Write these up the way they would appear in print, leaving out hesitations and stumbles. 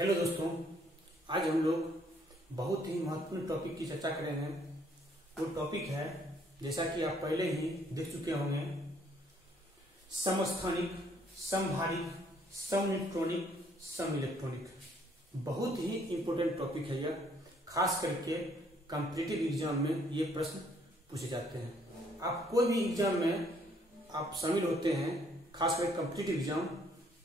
Hello दोस्तों, आज हम लोग बहुत ही महत्वपूर्ण टॉपिक की चर्चा करेंगे। वो टॉपिक है, जैसा कि आप पहले ही देख चुके होंगे, समस्थानिक, समभारिक, समन्यूट्रॉनिक, सम इलेक्ट्रॉनिक। बहुत ही इंपॉर्टेंट टॉपिक है यह। खास करके कॉम्पिटिटिव एग्जाम में ये प्रश्न पूछे जाते हैं। आप कोई भी एग्जाम में आप शामिल होते हैं, खास करके कॉम्पिटिटिव एग्जाम,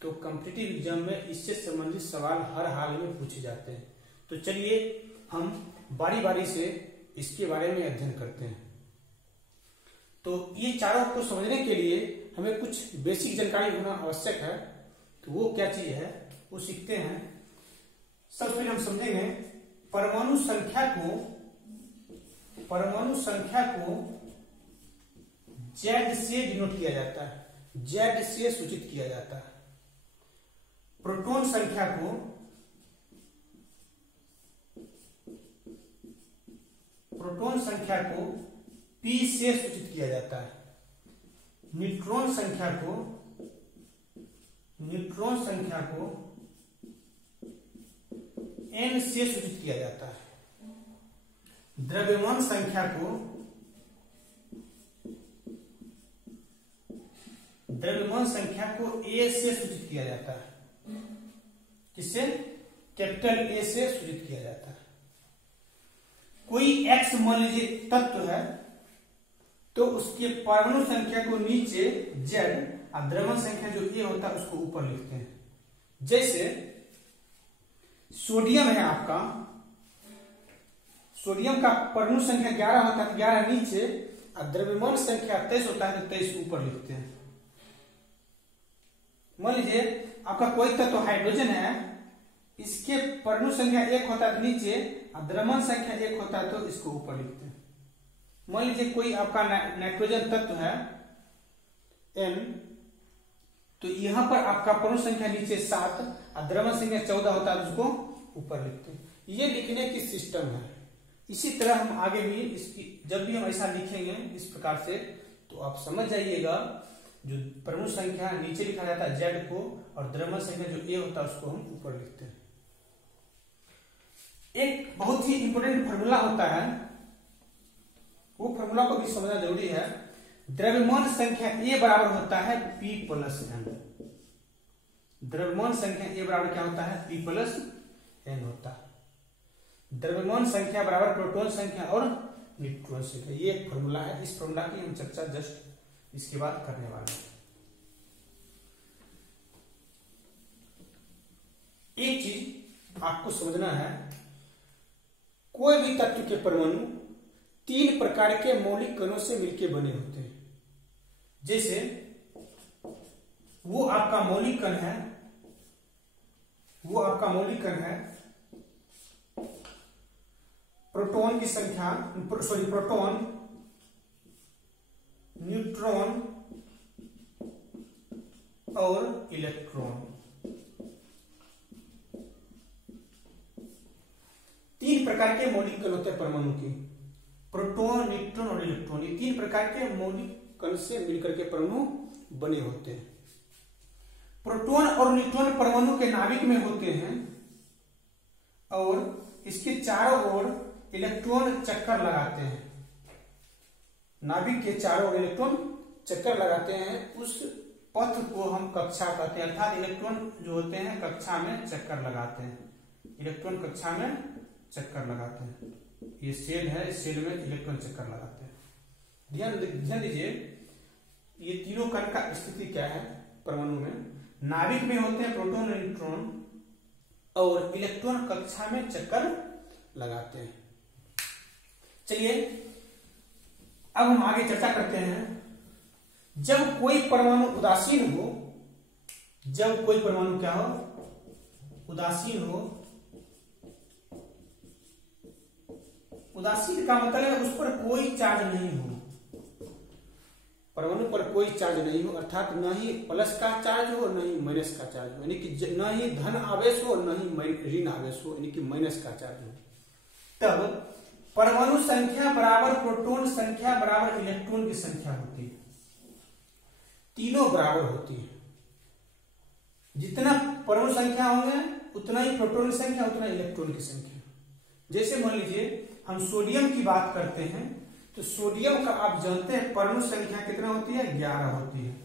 तो कॉम्पिटिटिव एग्जाम में इससे संबंधित सवाल हर हाल में पूछे जाते हैं। तो चलिए हम बारी बारी से इसके बारे में अध्ययन करते हैं। तो ये चारों को समझने के लिए हमें कुछ बेसिक जानकारी होना आवश्यक है। तो वो क्या चीज है, वो सीखते हैं। सबसे पहले हम समझेंगे परमाणु संख्या को Z से डिनोट किया जाता है, Z से सूचित किया जाता है। प्रोटॉन संख्या को P से सूचित किया जाता है। न्यूट्रॉन संख्या को N से सूचित किया जाता है। द्रव्यमान संख्या को A से सूचित किया जाता है। किससे? कैपिटल A से सूचित किया जाता है। कोई X मान लीजिए तत्व है, तो उसके परमाणु संख्या को नीचे Z और द्रव्यमान संख्या जो A होता है उसको ऊपर लिखते हैं। जैसे सोडियम है आपका, सोडियम का परमाणु संख्या 11 होता है, 11 नीचे, और द्रव्यमान संख्या 23 होता है, तो 23 ऊपर लिखते हैं। मान लीजिए आपका कोई तत्व हाइड्रोजन है, इसके परमाणु संख्या 1 होता है नीचे और द्रव्यमान संख्या 1 होता है, तो इसको ऊपर लिखते हैं। मान लीजिए कोई आपका नाइट्रोजन तत्व है N, तो यहां पर आपका परमाणु संख्या नीचे 7 और द्रव्यमान संख्या 14 होता है, उसको ऊपर लिखते हैं। ये लिखने की सिस्टम है। इसी तरह हम आगे भी इसकी जब भी हम ऐसा लिखेंगे इस प्रकार से, तो आप समझ जाइएगा जो परमाणु संख्या नीचे लिखा जाता है Z को, और द्रव्यमान संख्या जो A होता है उसको हम ऊपर लिखते हैं। एक बहुत ही इंपॉर्टेंट फार्मूला होता है, वो फार्मूला को भी समझना जरूरी है। द्रव्यमान संख्या A बराबर होता है P प्लस N। द्रव्यमान संख्या A बराबर क्या होता है? P प्लस N होता है। द्रव्यमान संख्या बराबर प्रोटॉन संख्या और न्यूट्रॉन संख्या। ये एक फार्मूला है। इस फार्मूला की हम चर्चा जस्ट इसके बाद करने वाले हैं। एक चीज आपको समझना है, कोई भी तत्व के परमाणु 3 प्रकार के मौलिक कणों से मिलकर बने होते हैं। जैसे वो आपका मौलिक कण है, प्रोटॉन की संख्या, प्रोटॉन, न्यूट्रॉन और इलेक्ट्रॉन। 3 प्रकार के मौलिक कण होते हैं परमाणु के। प्रोटॉन, न्यूट्रॉन और इलेक्ट्रॉन, ये 3 प्रकार के मौलिक कण से मिलकर के परमाणु बने होते हैं। प्रोटॉन और न्यूट्रॉन परमाणु के नाभिक में होते हैं, और इसके चारों ओर इलेक्ट्रॉन चक्कर लगाते हैं। नाभिक के चारों ओर इलेक्ट्रॉन चक्कर लगाते हैं। उस पथ को हम कक्षा कहते हैं, अर्थात इलेक्ट्रॉन जो होते हैं कक्षा में चक्कर लगाते हैं। इलेक्ट्रॉन कक्षा में चक्कर लगाते हैं। ये सेल है, इस सेल में इलेक्ट्रॉन चक्कर लगाते हैं। ध्यान दीजिए, ये तीनों कण का स्थिति क्या है परमाणु में। नाभिक में होते हैं प्रोटॉन और न्यूट्रॉन, और इलेक्ट्रॉन कक्षा में चक्कर लगाते हैं। चलिए अब हम आगे चर्चा करते हैं। जब कोई परमाणु उदासीन हो, जब कोई परमाणु क्या हो? उदासीन हो। उदासीन का मतलब है उस पर कोई चार्ज नहीं हो, परमाणु पर कोई चार्ज नहीं हो, अर्थात न ही प्लस का चार्ज हो न ही माइनस का चार्ज हो, यानी कि न ही धन आवेश हो न ही ऋण आवेश हो, यानी कि माइनस का चार्ज हो। तब परमाणु संख्या बराबर प्रोटॉन संख्या बराबर इलेक्ट्रॉन की संख्या होती है। तीनों बराबर होती है। जितना परमाणु संख्या होंगे उतना ही प्रोटॉन की संख्या, उतना इलेक्ट्रॉन की संख्या। जैसे मान लीजिए हम सोडियम की बात करते हैं, तो सोडियम का आप जानते हैं परमाणु संख्या कितना होती है, 11 होती है।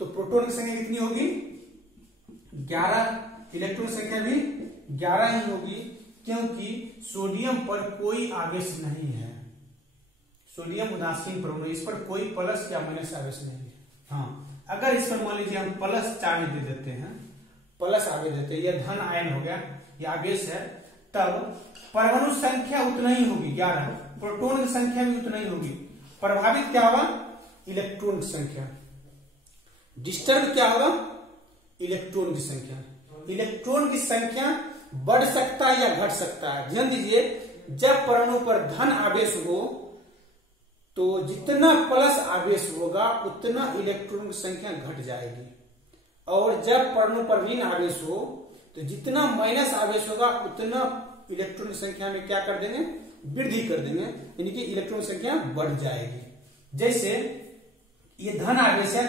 तो प्रोटॉन की संख्या कितनी होगी, 11। इलेक्ट्रॉन संख्या भी 11 ही होगी, क्योंकि सोडियम पर कोई आवेश नहीं है। सोडियम उदासीन परमाणु, इस पर कोई प्लस या माइनस आवेश नहीं है। हाँ, अगर इस पर मान लीजिए हम प्लस चार्ज दे देते हैं, प्लस आवेश देते हैं, यह धन आयन हो गया, यह आवेश है, तब परमाणु संख्या उतना ही होगी 11, प्रोटॉन की संख्या भी उतना ही होगी। प्रभावित क्या होगा, इलेक्ट्रॉन की संख्या। डिस्टर्ब क्या होगा, इलेक्ट्रॉन की संख्या। इलेक्ट्रॉन की संख्या बढ़ सकता है या घट सकता है। ध्यान दीजिए, जब परमाणु पर धन आवेश हो तो जितना प्लस आवेश होगा उतना इलेक्ट्रॉन की संख्या घट जाएगी, और जब परमाणु पर ऋण आवेश हो तो जितना माइनस आवेश होगा उतना इलेक्ट्रॉन की संख्या में क्या कर देंगे, वृद्धि कर देंगे, यानी कि इलेक्ट्रॉन संख्या बढ़ जाएगी। जैसे ये धन आवेश है,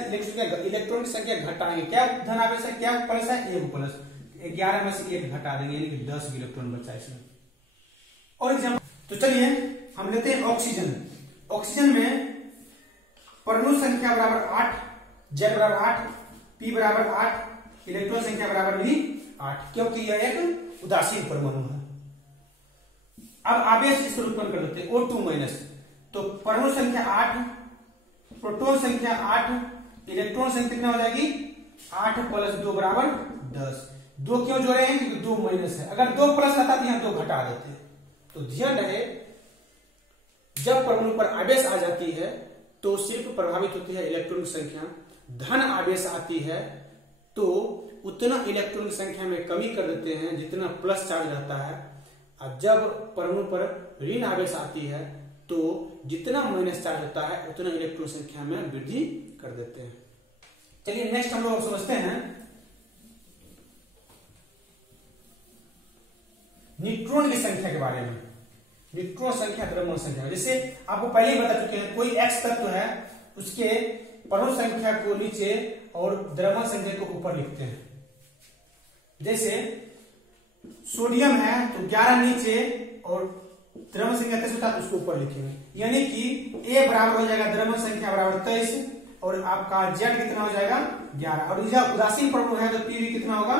इलेक्ट्रॉन की संख्या घटाएंगे, क्या धन आवेश है, क्या प्लस है, 1 प्लस, 11 में से 1 घटा देंगे, यानी कि 10 इलेक्ट्रॉन बचा इसमें। और एग्जाम्पल, तो चलिए हम लेते हैं ऑक्सीजन। ऑक्सीजन में परमाणु संख्या बराबर 8, Z बराबर 8, P बराबर 8, इलेक्ट्रॉन संख्या बराबर भी 8, क्योंकि यह एक उदासीन परमाणु है। अब आवेश इसको उत्पन्न कर देते हैं, O2 माइनस, तो परमाणु संख्या 8, प्रोटॉन संख्या 8, इलेक्ट्रॉन संख्या कितना हो जाएगी, 8 + 2 बराबर 10। 2 क्यों जोड़े हैं, क्योंकि 2 माइनस है, अगर 2 प्लस रहता तो यहां 2 घटा देते। तो ध्यान रहे, जब परमाणु पर आवेश आ जाती है तो सिर्फ प्रभावित होती है इलेक्ट्रॉन की संख्या। धन आवेश आती है तो उतना इलेक्ट्रॉन की संख्या में कमी कर देते हैं जितना प्लस चार्ज रहता है, और जब परमाणु पर ऋण आवेश आती है तो जितना माइनस चार्ज होता है उतना इलेक्ट्रॉन संख्या में वृद्धि कर देते हैं। चलिए नेक्स्ट हम लोग समझते हैं न्यूट्रॉन की संख्या के बारे में। न्यूट्रॉन संख्या द्रव्यमान संख्या, जैसे आपको पहले ही बता चुके हैं, कोई एक्स तत्व है उसके परमाणु संख्या को नीचे और द्रव्यमान संख्या को ऊपर लिखते हैं। जैसे सोडियम है तो 11 नीचे और द्रव्यमान संख्या 23 होता है, उसको ऊपर लिखेंगे, यानी कि A बराबर हो जाएगा द्रव्यमान संख्या बराबर 23, और आपका Z कितना हो जाएगा 11, और जब उदासीन परमाणु है तो P भी कितना होगा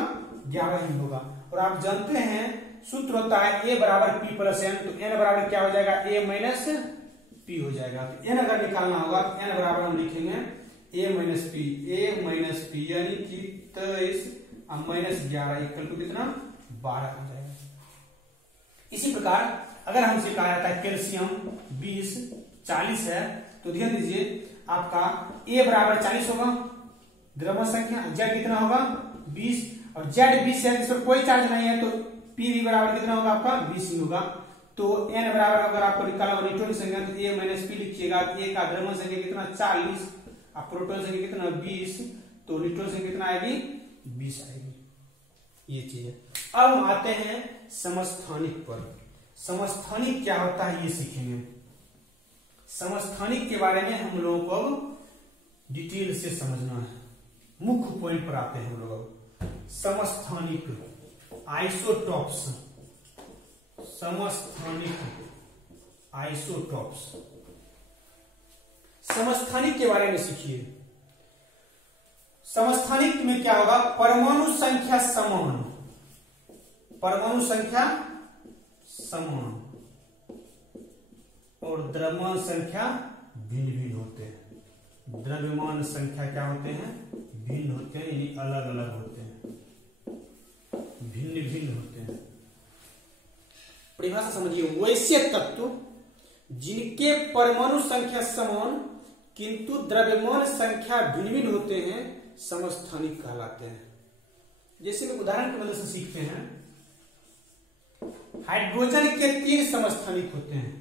11 ही होगा। और आप जानते हैं सूत्र होता है A बराबर P + N, तो N बराबर क्या हो जाएगा, A - P हो जाएगा। तो N अगर निकालना होगा तो N बराबर हम लिखेंगे A - P, यानी कि 23 - 11 इक्वल टू कितना 12 हो जाएगा। इसी प्रकार अगर हमसे कहा जाता है कैल्शियम 20 40 है, तो ध्यान दीजिए आपका A बराबर 40 होगा द्रव्यमान संख्या, Z कितना होगा 20, और Z 20 है, इस पर कोई चार्ज नहीं है, तो P भी बराबर कितना होगा आपका 20 ही होगा। तो N बराबर अगर आपको निकालना हो न्यूट्रॉन संख्या तो A - P लिखिएगा, A का द्रव्यमान संख्या कितना 40 और प्रोटॉन संख्या कितना 20, तो न्यूट्रॉन संख्या कितना आएगी 20 आएगी। ये चीज है। अब हम आते हैं समस्थानिक पर। समस्थानिक क्या होता है ये सीखेंगे। समस्थानिक के बारे में हम लोगों को अब डिटेल से समझना है। मुख्य पॉइंट पर आते हैं हम लोग। समस्थानिक आइसोटॉप्स, समस्थानिक आइसोटॉप्स। समस्थानिक के बारे में सीखिए। समस्थानिक में क्या होगा, परमाणु संख्या समान, परमाणु संख्या समान और द्रव्यमान संख्या भिन्न भिन्न होते हैं। द्रव्यमान संख्या क्या होते हैं, भिन्न होते हैं, यानी अलग अलग होते हैं, भिन्न भिन्न होते हैं। परिभाषा समझिए, वैसे तत्व जिनके परमाणु संख्या समान किंतु द्रव्यमान संख्या भिन्न भिन्न होते हैं समस्थानिक कहलाते हैं। जैसे कि उदाहरण की मदद से सीखते हैं, हाइड्रोजन के 3 समस्थानिक होते हैं।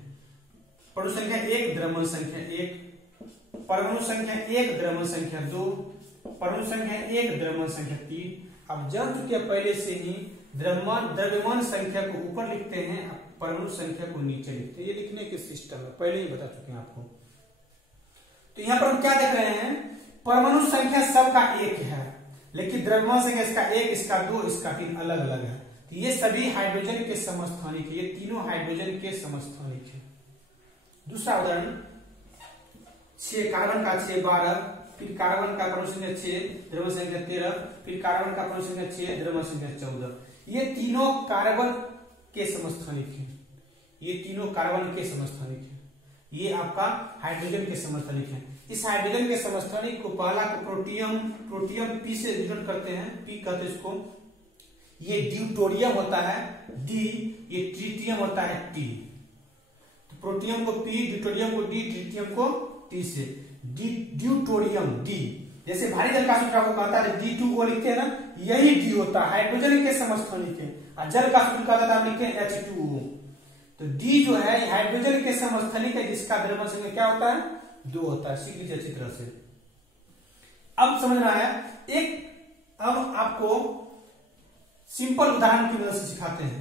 परमाणु संख्या 1, द्रव्यमान संख्या 1, परमाणु संख्या 1, द्रव्यमान संख्या 2, परमाणु संख्या 1, द्रव्यमान संख्या 3। अब जान चुके हैं पहले से ही द्रव्यमान संख्या को ऊपर लिखते हैं, परमाणु संख्या को नीचे लिखते हैं। ये लिखने के सिस्टम है, पहले ही बता चुके हैं आपको। तो यहां पर हम क्या देख रहे हैं, परमाणु संख्या सबका 1 है, लेकिन द्रव्यमान संख्या इसका 1, इसका 2, इसका 3 अलग अलग है। तो ये सभी हाइड्रोजन के समस्थानिक, ये तीनों हाइड्रोजन के समस्थानिक है। दूसरा उदाहरण 6 कार्बन का 6 12, फिर कार्बन का परमाणु संख्या 6, द्रव्यमान संख्या 13, फिर कार्बन का परमाणु संख्या 6, द्रव्यमान संख्या 14। ये तीनों कार्बन के समस्थानिक है, ये तीनों कार्बन के समस्थानिक है। ये आपका हाइड्रोजन के समस्थानिक है। इस हाइड्रोजन के समस्थानिक को पहला को प्रोटियम P से डिनोट करते हैं, P कहते हैं इसको। ये ड्यूटोरियम होता है D, ये ट्रिटियम होता है T। तो प्रोटियम को P, ड्यूटोरियम को D, ट्रिटियम को T से ड्यूटोरियम D। जैसे भारी जल का सूत्र को कहता है D2O लिखते हैं ना, यही D होता है, हाइड्रोजन के समस्थानिक है। और जल का सूत्र कहता है लिखते हैं H2O। तो D जो है हाइड्रोजन के समस्थानिक है, जिसका द्रव्यमान संख्या क्या होता है 2 होता है। सीख लीजिए अच्छी तरह से। अब समझना है अब आपको सिंपल उदाहरण की मदद से सिखाते हैं।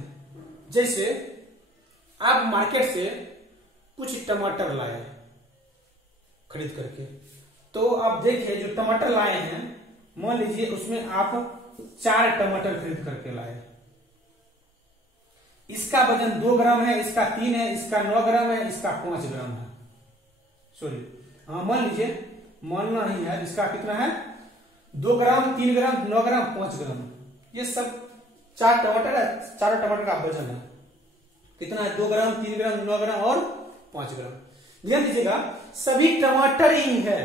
जैसे आप मार्केट से कुछ टमाटर लाए खरीद करके, तो आप देखिए जो टमाटर लाए हैं, मान लीजिए उसमें आप 4 टमाटर खरीद करके लाए। इसका वजन 2 ग्राम है, इसका 3 है, इसका 9 ग्राम है, इसका 5 ग्राम है। सॉरी, हाँ मान लीजिए, मानना ही है, इसका कितना है 2 ग्राम, 3 ग्राम, 9 ग्राम, 5 ग्राम। ये सब 4 टमाटर है, 4 टमाटर का वजन है कितना है 2 ग्राम, 3 ग्राम, 9 ग्राम और 5 ग्राम। ध्यान दीजिएगा, सभी टमाटर ही है,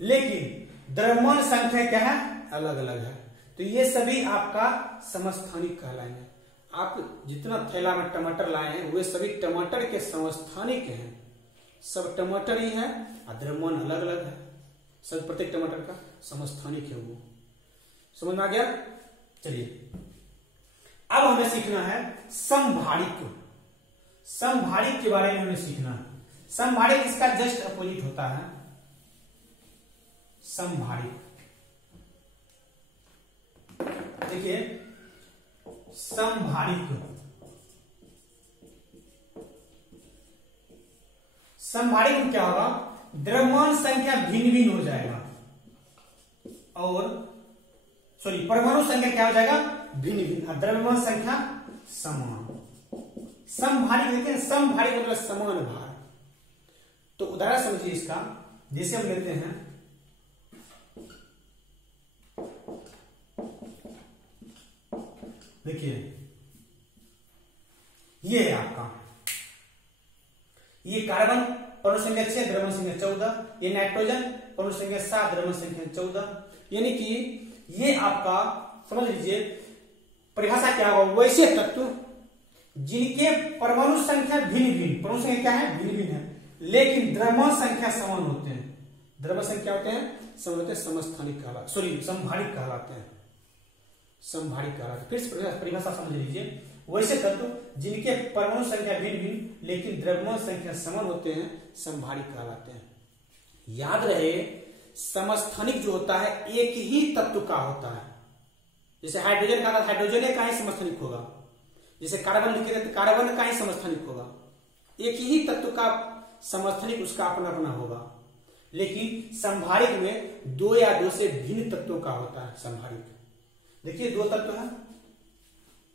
लेकिन द्रव्यमान संख्या क्या है अलग अलग है। तो ये सभी आपका समस्थानिक कहलाएंगे। आप जितना थैला में टमाटर लाए हैं वे सभी टमाटर के समस्थानिक हैं, सब टमाटर ही है और द्रव्यमान अलग अलग है। सब प्रत्येक टमाटर का समस्थानिक है। वो समझ में आ गया। चलिए अब हमें सीखना है समभारिक। समभारिक के बारे में हमें सीखना है। समभारिक इसका जस्ट अपोजिट होता है समभारिक। देखिए समभारिक, समभारिक में क्या होगा, द्रव्यमान संख्या भिन्न भिन्न हो जाएगा और परमाणु संख्या क्या हो जाएगा भिन्न भिन्न, द्रव्यमान संख्या समान। समभारिक देखिए, समभारिक मतलब समान भार। तो उदाहरण समझिए इसका, जैसे हम लेते हैं देखिए ये है आपका, ये कार्बन परमाणु संख्या 6, द्रव्यमान संख्या 14, ये नाइट्रोजन परमाणु संख्या 7, द्रव्यमान संख्या 14। यानी कि ये आपका समझ लीजिए परिभाषा क्या होगा, वैसे तत्व जिनके परमाणु संख्या भिन्न भिन्न, परमाणु संख्या क्या है भिन्न भिन्न है, लेकिन द्रव्यमान संख्या समान होते हैं। द्रव्यमान संख्या होते हैं समान होते हैं, समस्थानिक कहलाते, समभारिक कहलाते हैं, समभारिक कहलाते हैं। फिर से परिभाषा समझ लीजिए, वैसे तत्व जिनके परमाणु संख्या भिन्न भिन्न लेकिन द्रव्यमान संख्या समान होते हैं समभारिक कहलाते हैं। याद रहे समस्थानिक जो होता है एक ही तत्व का होता है। जैसे हाइड्रोजन का हाइड्रोजन का ही समस्थानिक होगा, जैसे कार्बन लिखेंगे तो कार्बन का ही समस्थानिक होगा। एक ही तत्व का समस्थानिक उसका अपना अपना होगा। लेकिन समभारिक में 2 या 2 से भिन्न तत्वों का होता है समभारिक। देखिए 2 तत्व है,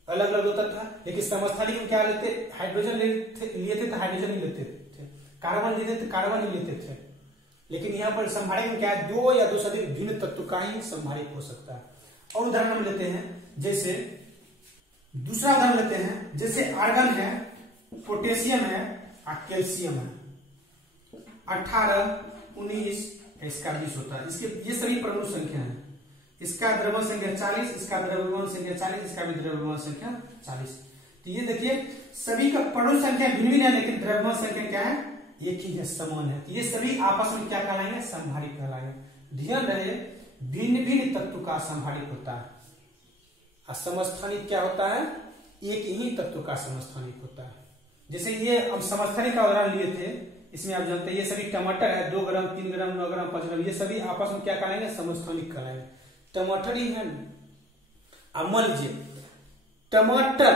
अलग अलग 2 तत्व है, लेकिन समस्थानिक में क्या लेते, हाइड्रोजन लिए थे तो हाइड्रोजन ही लेते थे, कार्बन लेते थे कार्बन ही लेते थे। लेकिन यहाँ पर समभारिक में क्या है 2 या 2 से अधिक भिन्न तत्व का ही समभारिक हो सकता है। और उदाहरण हम लेते हैं, जैसे दूसरा उदाहरण लेते हैं, जैसे आर्गन है, पोटेशियम है और कैल्शियम है। 18, 19, इसका 20 होता है। इसके ये सभी परमाणु संख्या है। इसका द्रव्यमान संख्या 40, इसका द्रव्यमान संख्या 40, इसका भी द्रव्यमान संख्या 40। तो ये देखिए सभी का परमाणु संख्या भिन्न भिन्न है, लेकिन द्रव्यमान संख्या क्या है एक ही है, समान है। तो ये सभी आपस में क्या कहलाएंगे समभारिक कहलाएंगे। ध्यान रहे भिन्न भिन्न तत्व का समभारिक होता है और समस्थानिक क्या होता है एक ही तत्व का समस्थानिक होता है। जैसे ये हम समस्थानिक का उदाहरण लिए थे, इसमें आप जानते हैं ये सभी टमाटर है, 2 ग्राम, 3 ग्राम, 9 ग्राम, 5 ग्राम, ये सभी आपस में क्या कहलाएंगे समस्थानिक कहलाएंगे। टमाटर ही है। अब मान लीजिए टमाटर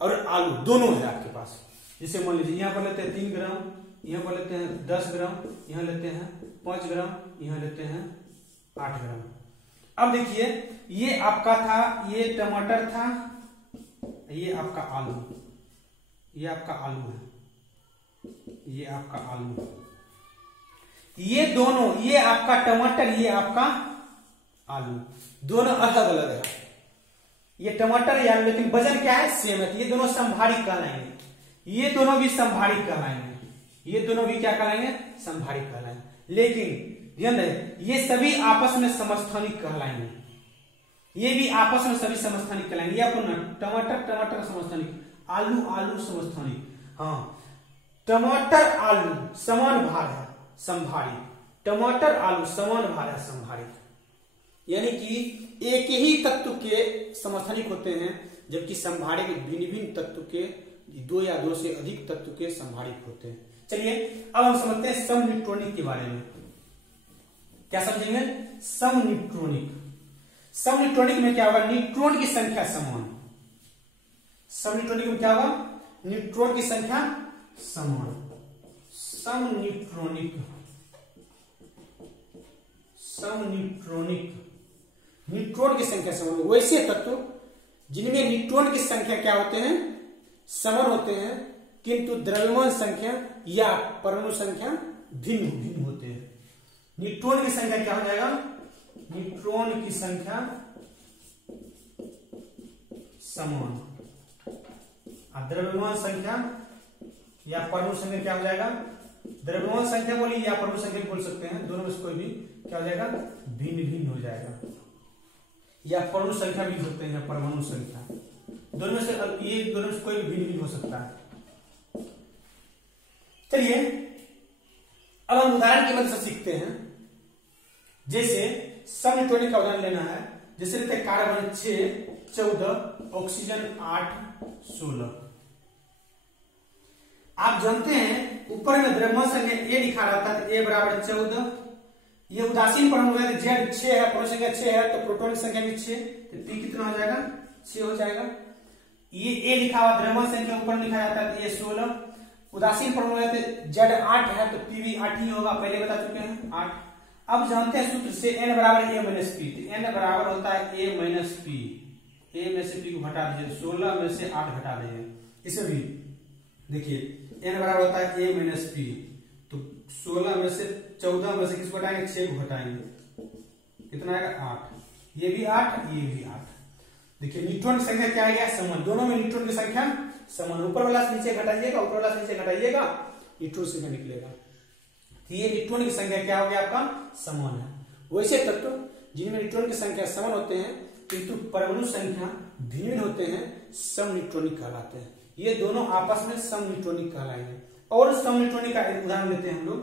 और आलू दोनों है आपके पास। जैसे मान लीजिए यहाँ पर लेते हैं 3 ग्राम, यहाँ पर लेते हैं 10 ग्राम, यहाँ लेते हैं 5 ग्राम, यहाँ लेते हैं 8 ग्राम। अब देखिए, ये आपका था, ये टमाटर था, ये आपका आलू, ये आपका आलू है, ये आपका आलू है। ये दोनों, ये आपका टमाटर, ये आपका आलू, दोनों अलग अलग है। ये टमाटर या, लेकिन वजन क्या है, सेम है। ये दोनों संभारिक कहलाएंगे, ये दोनों भी संभारिक कहलाएंगे, ये दोनों भी क्या कहलाएंगे, संभारिक कहलाएंगे। लेकिन ध्यान रहे, ये सभी आपस में समस्थानिक कहलाएंगे, ये भी आपस में सभी समस्थानिक कहलाएंगे। ये आपको टमाटर टमाटर समस्थानिक, आलू आलू समस्थानिक। हाँ, टमाटर आलू समान भार है, संभारिक, टमाटर आलू समान भार है, संभारिक। यानी कि एक ही तत्व के समस्थानिक होते हैं, जबकि संभारिक भिन्न भिन्न तत्व के, दो या दो से अधिक तत्व के संभारिक होते हैं। चलिए अब हम समझते हैं समन्यूट्रॉनिक के बारे में। क्या समझेंगे, समन्यूट्रॉनिक। समन्यूट्रॉनिक में क्या होगा, न्यूट्रॉन की संख्या समान। समन्यूट्रॉनिक में क्या होगा, न्यूट्रॉन की संख्या समान। समन्यूट्रॉनिक, समन्यूट्रॉनिक, न्यूट्रॉन की संख्या समान। वैसे तत्व जिनमें न्यूट्रॉन की संख्या क्या होते हैं, समान होते हैं, किंतु द्रव्यमान संख्या या परमाणु संख्या भिन्न भिन्न होते हैं। न्यूट्रॉन की संख्या क्या हो जाएगा, न्यूट्रॉन की संख्या समान, द्रव्यमान संख्या या परमाणु संख्या क्या हो जाएगा, द्रव्यमान संख्या बोलिए या परमाणु संख्या बोल सकते हैं, दोनों में से कोई भी क्या हो जाएगा, भिन्न भिन्न हो जाएगा। या परमाणु संख्या भी होते हैं, परमाणु संख्या, दोनों में से ये दोनों में से कोई भी भिन्न भिन्न हो सकता है। चलिए अब हम उदाहरण की मदद से सीखते हैं। जैसे समन्यूट्रॉनिक का उदाहरण लेना है, जैसे लेते हैं कार्बन 6 14, ऑक्सीजन 8 16। आप जानते हैं ऊपर में द्रव्यमान संख्या ए लिखा रहता है, ए बराबर 14। ये उदासीन परमाणु है, जेड 6 है, परमाणु संख्या 6 है, तो प्रोटॉन की संख्या भी 6, तो पी कितना हो जाएगा, 6 हो जाएगा। ये ए लिखा हुआ द्रव्यमान संख्या ऊपर लिखा जाता है, तो ये 16। उदासीन परमाणु है तो जेड 8 है, तो पी भी 8 ही होगा, पहले बता चुके हैं 8। अब जानते हैं सूत्र से n बराबर a माइनस पी, तो n बराबर होता है a माइनस पी। a में से p को घटा दीजिए, 16 में से 8 घटा देंगे। इसे भी देखिए, n बराबर होता है a माइनस पी, तो 16 में से 14 में से किसको घटाएंगे, 6 को घटाएंगे, कितना आएगा 8। ये भी 8, ये भी 8। देखिए न्यूट्रॉन की संख्या क्या है, समान, दोनों में न्यूट्रॉन की संख्या समान। ऊपर वाला से नीचे घटाइएगा, ऊपर वाला से नीचे घटाइएगा, न्यूट्रॉन संख्या निकलेगा। तो ये न्यूट्रॉन की संख्या क्या हो गया, आपका समान है। वैसे तत्व जिनमें न्यूट्रॉन की संख्या समान होते हैं किंतु परमाणु संख्या भिन्न होते हैं, समन्यूट्रॉनिक कहलाते हैं। ये दोनों आपस में समन्यूट्रॉनिक कहलाएंगे। और समन्यूट्रॉनिक का एक उदाहरण लेते हैं हम लोग।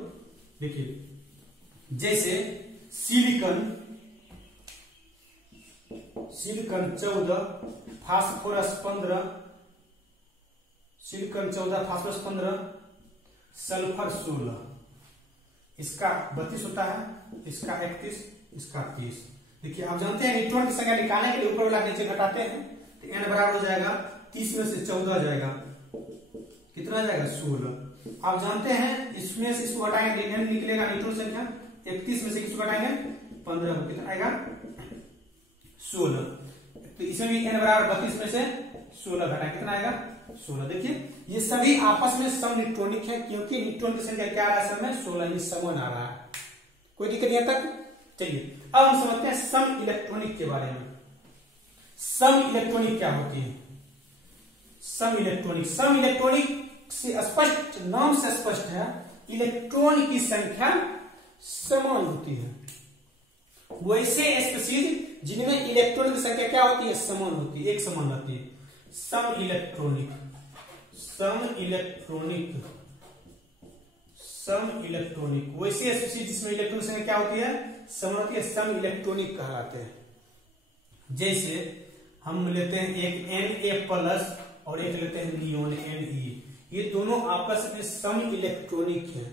देखिए जैसे silicon 14, phosphorus 15, silicon 14, phosphorus 15, sulphur 16। इसका 32 होता है, इसका 31, इसका 30। देखिए आप जानते हैं न्यूट्रॉन की संख्या निकालने के लिए ऊपर वाला नीचे घटाते हैं, तो n बराबर हो जाएगा 30 में से 14 जाएगा, कितना आ जाएगा 16। आप जानते हैं इसमें से इसको घटाएंगे, n निकलेगा न्यूट्रॉन संख्या। 31 में से किसको घटाएंगे, 15, कितना आएगा 16। तो इसमें भी n बराबर 32 में से 16 घटाएं, कितना आएगा 16। देखिए ये सभी आपस में समन्यूट्रॉनिक है, क्योंकि न्यूट्रॉन की संख्या क्या आ रहा है, सब में 16 ही समान आ रहा है। कोई दिक्कत नहीं तक। चलिए अब हम समझते हैं सम इलेक्ट्रॉनिक के बारे में। सम इलेक्ट्रॉनिक क्या होती है, सम इलेक्ट्रॉनिक, सम इलेक्ट्रॉनिक से स्पष्ट, नाम से स्पष्ट है, इलेक्ट्रॉन की संख्या समान होती है। वैसे स्पीशीज जिनमें इलेक्ट्रॉन की संख्या क्या होती है, समान होती है, एक समान रहती है। सम इलेक्ट्रॉनिक, सम इलेक्ट्रॉनिक, सम इलेक्ट्रॉनिक, वैसे स्पीशीज जिसमें इलेक्ट्रॉन की संख्या क्या होती है, समान होती है, सम इलेक्ट्रॉनिक कहलाते हैं। जैसे हम लेते हैं एक Na+ और एक लेते हैं नियोन Ne, ये दोनों आपस में सम इलेक्ट्रॉनिक है।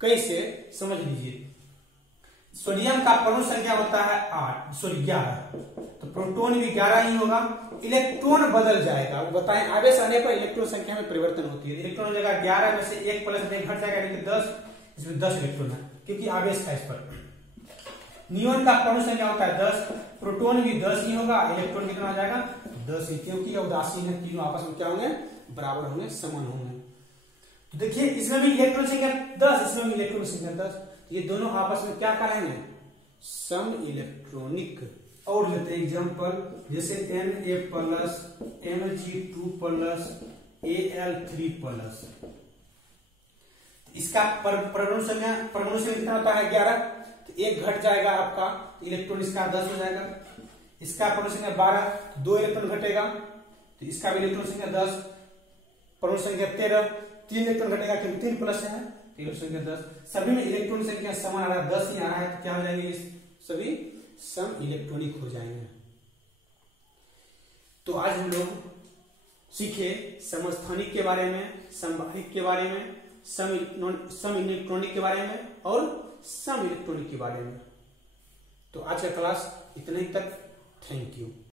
कैसे, समझ लीजिए। सोडियम का परमाणु संख्या होता है 8, सॉरी 11, तो प्रोटॉन भी 11 ही होगा। इलेक्ट्रॉन बदल जाएगा, वो बताएं, आवेश आने पर इलेक्ट्रॉन संख्या में परिवर्तन होती है। इलेक्ट्रॉन हो जाएगा 11 में से 1 प्लस में घट जाएगा, यानी कि 10, इसमें 10 इलेक्ट्रॉन है, क्योंकि आवेश है इस पर। नियोन का परमाणु संख्या होता है 10, प्रोटॉन भी 10 ही होगा, इलेक्ट्रॉन कितना आ जाएगा 10 ही, क्योंकि उदासीन है, तीनों आपस में क्या होंगे बराबर होंगे, समान होंगे। तो देखिए इसमें भी इलेक्ट्रॉन संख्या 10, इसमें भी इलेक्ट्रॉन संख्या 10, ये दोनों आपस में क्या करेंगे सम इलेक्ट्रॉनिक। और लेते हैं एग्जांपल, जैसे Na plus Mg2 plus Al3 इसका परमाणु संख्या कितना होता है 11, तो एक घट जाएगा आपका, तो इलेक्ट्रॉन इसका 10 हो जाएगा। इसका परमाणु संख्या 12, 2 इलेक्ट्रॉन घटेगा, तो इसका भी इलेक्ट्रॉन संख्या 10, परमाणु संख्या 13, 3 इलेक्ट्रॉन घटेगा क्योंकि 3 प्लस है, तो इलेक्ट्रॉन संख्या 10। सभी में इलेक्ट्रॉन संख्या समान आ रहा है, 10 ही आ रहा है, तो क्या हो जाएंगे सभी सम इलेक्ट्रॉनिक हो जाएंगे। तो आज हम लोग सीखे समस्थानिक के बारे में, समबाहिक के बारे में, सम इलेक्ट्रॉनिक के बारे में और सम इलेक्ट्रॉनिक के बारे में। तो आज का क्लास इतने ही तक, थैंक यू।